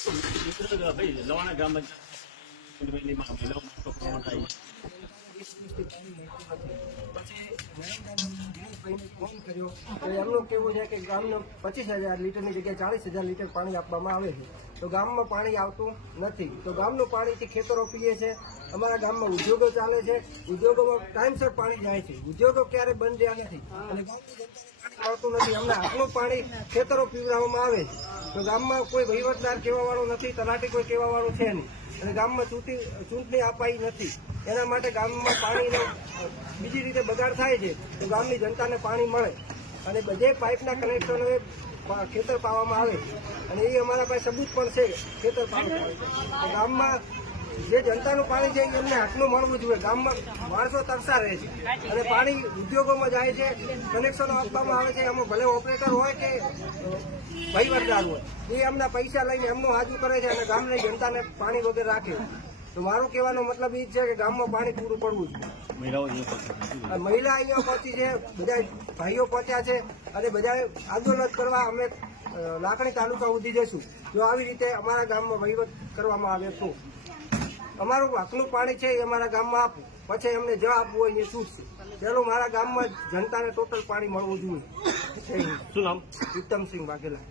ભાઈ લવાણા ગામ ફોન કર્યો એમનું કેવું છે કે ગામને 25,000 લીટરની જગ્યાએ 40,000 લીટર પાણી આપવામાં આવે છે, તો ગામમાં પાણી આવતું નથી. તો ગામનું પાણીથી ખેતરો પીએ છે. અમારા ગામમાં ઉદ્યોગો ચાલે છે, ઉદ્યોગોમાં ટાઈમસર પાણી જાય છે, ઉદ્યોગો ક્યારે બંધ રહ્યા નથી અને ગામની જનતાને આવતું નથી. અમને આટલું પાણી ખેતરો પીવડાવવામાં આવે છે, તો ગામમાં કોઈ વહીવટદાર કહેવા વાળો નથી, તલાટી કોઈ કહેવા વાળું છે નહીં અને ગામમાં ચૂંટણી અપાઈ નથી. એના માટે ગામમાં પાણીનો બીજી રીતે બગાડ થાય છે, તો ગામની જનતાને પાણી મળે અને બધે પાઇપના કનેક્શનો ખેતર પાવામાં આવે અને એ અમારા પાસે સબૂત પણ છે ખેતર પાવામાં આવે. ગામમાં જે જનતાનું પાણી છે એમને આટલું મળવું જોઈએ. ગામમાં માણસો તરસા રહે છે અને પાણી ઉદ્યોગોમાં જાય છે, કનેક્શનો આપવામાં આવે છે. એમાં ભલે ઓપરેટર હોય કે વહીવટદાર હોય, એ એમના પૈસા લઈને એમનું હાજુ કરે છે અને ગામની જનતાને પાણી વગર રાખે. તો મારું કહેવાનો મતલબ એ છે કે ગામમાં પાણી પૂરું પડવું જોઈએ. મહિલા અહીંયા પહોંચી છે, બધા ભાઈઓ પહોંચ્યા છે અને બધા આંદોલન કરવા અમે લાખણી તાલુકા સુધી જઈશું જો આવી રીતે અમારા ગામમાં વહીવટ કરવામાં આવે તો. અમારું હકનું પાણી છે એ અમારા ગામમાં આપવું, પછી એમને જ આપવું હોય એ છૂટશે. પેલું મારા ગામમાં જનતાને ટોટલ પાણી મળવું જોઈએ. શું નામ? ઉત્તમસિંહ વાઘેલા.